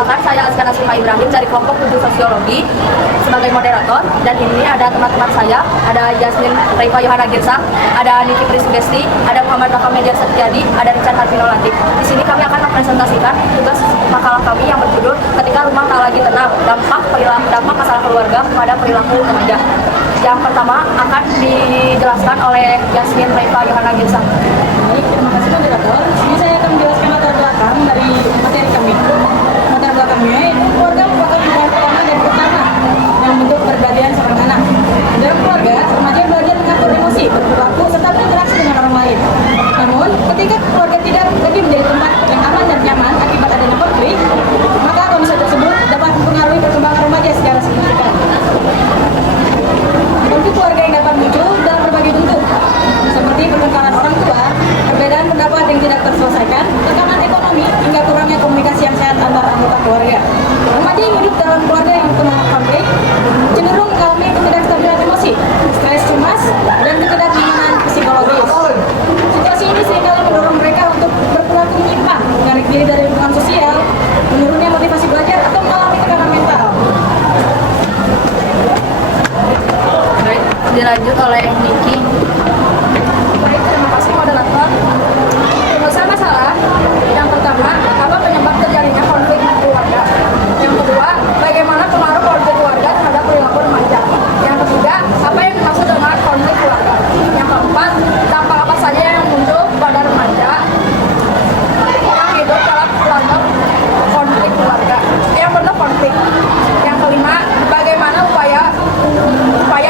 Perkenalkan, saya Azkara Sima Ibrahim dari kelompok 7 Sosiologi sebagai moderator. Dan ini ada teman-teman saya, ada Yasmin Raifa Yohana Girsa, ada Niki Prisugesti, ada Muhammad Raka Media Setiadi, ada Richard Harvino Latif. Di sini kami akan mempresentasikan tugas makalah kami yang berjudul Ketika Rumah Tak Lagi Tenang, dampak masalah keluarga pada perilaku remaja. Yang pertama akan dijelaskan oleh Yasmin Raifa Yohana Girsa. Baik, terima kasih moderator. Ini saya akan menjelaskan latar belakang dari materi kami. Latar belakangnya itu keluarga merupakan lingkungan pertama dan pertama yang bentuk perbedaan seorang anak. Dalam keluarga, remaja belajar mengatur emosi, berperilaku, serta berinteraksi dengan orang lain. Namun, ketika keluarga tidak lagi menjadi tempat yang aman dan nyaman akibat adanya konflik, maka kondisi tersebut dapat mempengaruhi perkembangan remaja secara signifikan. Konflik keluarga yang dapat muncul dalam berbagai bentuk, seperti pertengkaran orang tua, perbedaan pendapat yang tidak terselesaikan, tekanan ekonomi, hingga kurangnya komunikasi yang sehat antar anggota keluarga. Remaja yang hidup dalam keluarga yang penuh konflik cenderung mengalami ketidakstabilan emosi, stres, cemas, dan ketidaknyamanan psikologis. Situasi ini seringkali mendorong mereka untuk berperilaku menyimpang, menarik diri dari lingkungan sosial, menurunnya motivasi belajar, atau mengalami tekanan mental. Baik, dilanjut oleh Niki. Baik, terima kasih moderator. Penyelesaian masalah yang pertama, apa penyebab terjadinya konflik keluarga. Yang kedua, bagaimana pengaruh konflik keluarga terhadap perilaku remaja. Yang ketiga, apa yang dimaksud dengan konflik keluarga. Yang keempat, dampak apa saja yang muncul pada remaja yang hidup dalam keluarga konflik keluarga yang penuh konflik. Yang kelima, bagaimana upaya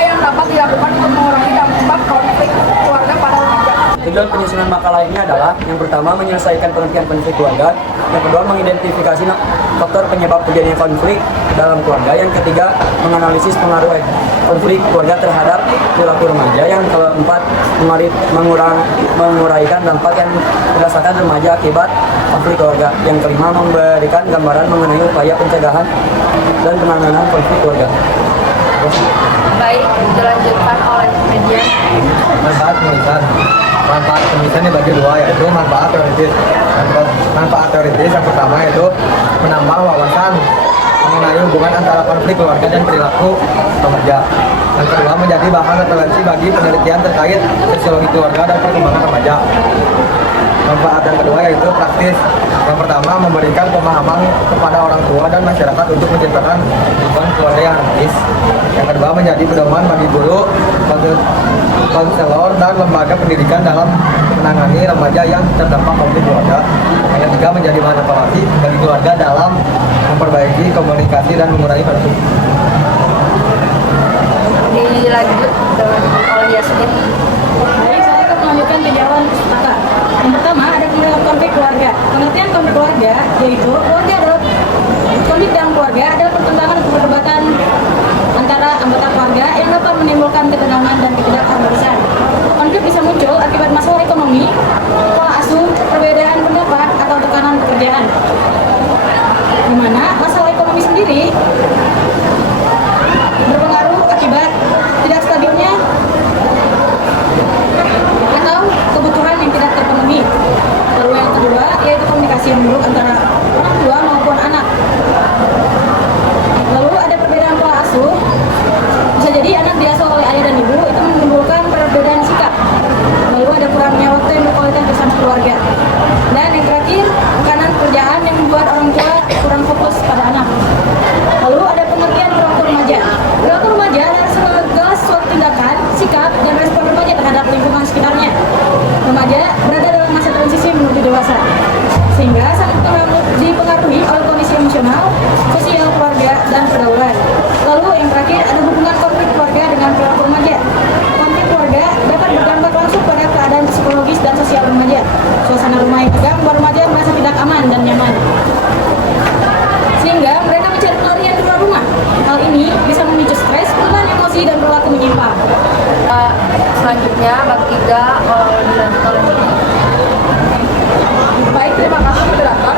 yang dapat dilakukan untuk mengurangi dampak konflik keluarga pada remaja. Tujuan penyusunan makalah ini adalah yang pertama menyelesaikan pengertian konflik keluarga, yang kedua mengidentifikasi faktor penyebab terjadinya konflik dalam keluarga, yang ketiga menganalisis pengaruh konflik keluarga terhadap perilaku remaja, yang keempat menguraikan dampak yang dirasakan remaja akibat konflik keluarga, yang kelima memberikan gambaran mengenai upaya pencegahan dan penanganan konflik keluarga. Baik, dilanjutkan oleh media. Manfaat penulisan dibagi dua, yaitu manfaat teoritis. Manfaat teoritis yang pertama yaitu menambah wawasan mengenai hubungan antara konflik keluarga dan perilaku remaja. Yang kedua, menjadi bahan referensi bagi penelitian terkait sosiologi keluarga dan perkembangan remaja. Manfaat yang kedua yaitu praktis. Yang pertama, memberikan pemahaman kepada orang tua dan masyarakat untuk menciptakan lingkungan keluarga yang harmonis. Yang kedua, menjadi pedoman bagi guru, konselor, dan lembaga pendidikan dalam menangani remaja yang terdampak konflik keluarga. Yang ketiga, menjadi bahan evaluasi bagi keluarga dalam memperbaiki komunikasi dan mengurangi konflik. Dilanjut oleh Yasmin. Baik, saya akan melanjutkan tinjauan pustaka. Yang pertama, ada pengertian konflik keluarga. Pengertian konflik keluarga yaitu keluarga adalah konflik dalam keluarga adalah pertentangan atau perdebatan antara anggota keluarga yang dapat menimbulkan ketegangan dan ketidakharmonisan. Konflik bisa muncul akibat masalah ekonomi, pola asuh, perbedaan pendapat, atau tekanan pekerjaan. Di mana masalah ekonomi sendiri berpengaruh akibat tidak stabilnya atau kebutuhan yang tidak terpenuhi. Lalu yang kedua yaitu komunikasi yang buruk antara orang tua maupun anak. Lalu ada perbedaan pola asuh. Bisa jadi anak diasuh oleh ayah dan ibu itu menimbulkan perbedaan sikap. Lalu ada kurangnya waktu yang berkualitas bersama keluarga. Dan yang terakhir, tekanan pekerjaan yang membuat orang tua kurang fokus pada anak. Lalu ada pengertian perilaku remaja. Perilaku remaja adalah segala suatu tindakan, sikap, dan respon remaja terhadap lingkungan sekitarnya. Remaja berada dalam masa transisi menuju dewasa, sehingga sangat dipengaruhi oleh kondisi emosional, sosial keluarga, dan pergaulan. Lalu yang terakhir ada hubungan konflik keluarga dengan perilaku remaja. Konflik keluarga dapat berdampak langsung pada keadaan psikologis dan sosial remaja. Suasana rumah yang tegang membuat remaja merasa tidak aman dan nyaman, sehingga mereka mencari pelarian keluar rumah. Hal ini bisa memicu stres, perubahan emosi, dan perilaku menyimpang. Selanjutnya, bab 3 dilanjut oleh Niki. Baik, terima kasih moderator.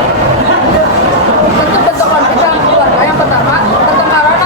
Bentuk-bentuk konflik dalam keluarga yang pertama, pertengkaran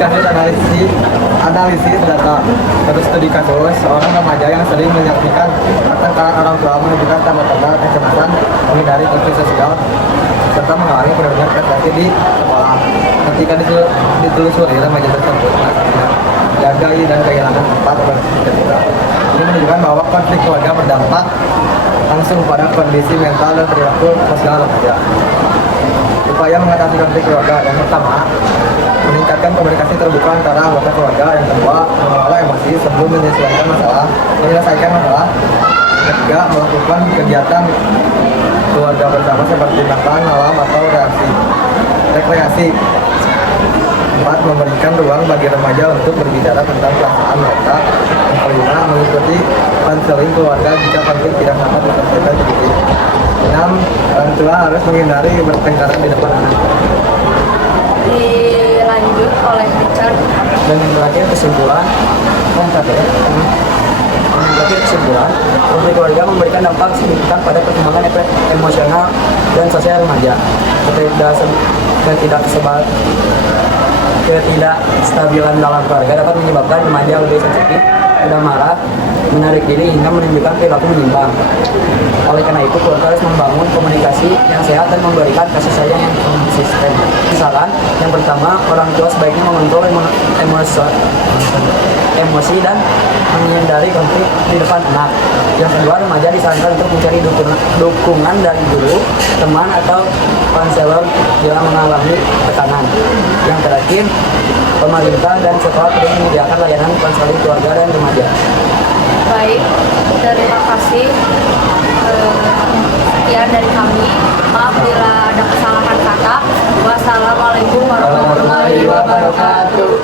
kasus analisis data. Satu studi kasus seorang remaja yang sering menyaksikan pertengkaran orang tua menunjukkan tanda-tanda kecemasan menghindari konflik sosial serta mengalami penurunan prestasi di sekolah. Ketika ditelusuri remaja tersebut gagal dan kehilangan tempat bercerita. Ini menunjukkan bahwa konflik keluarga berdampak langsung pada kondisi mental dan perilaku sosial remaja. Upaya mengatasi konflik keluarga yang pertama, meningkatkan komunikasi terbuka antara anggota keluarga. Yang kedua, mengelola emosi sebelum menyelesaikan masalah. Ketiga, melakukan kegiatan keluarga bersama seperti makan malam atau rekreasi. Empat, memberikan ruang bagi remaja untuk berbicara tentang perasaan mereka. Yang kelima, mengikuti konseling keluarga jika konflik tidak dapat diselesaikan sendiri. 6. Orang tua harus menghindari bertengkar di depan anak. Dilanjut oleh Richard. Dan yang terakhir kesimpulan, konflik keluarga memberikan dampak signifikan pada perkembangan emosional dan sosial remaja. Ketidakstabilan dalam keluarga dapat menyebabkan remaja lebih sensitif, mudah marah, menarik diri hingga menunjukkan perilaku menyimpang. Oleh karena itu, keluarga harus membangun komunikasi yang sehat dan memberikan kasih sayang yang konsisten. Misalkan, yang pertama, orang tua sebaiknya mengontrol emosi dan menghindari konflik di depan anak. Yang kedua, remaja disarankan untuk mencari dukungan dari guru, teman, atau konselor yang mengalami tekanan. Yang terakhir, pemerintah dan sekolah perlu menyediakan layanan konseling keluarga dan remaja. Baik, terima kasih. Sekian dari kami. Maaf bila ada kesalahan kata. Wassalamualaikum warahmatullahi wabarakatuh.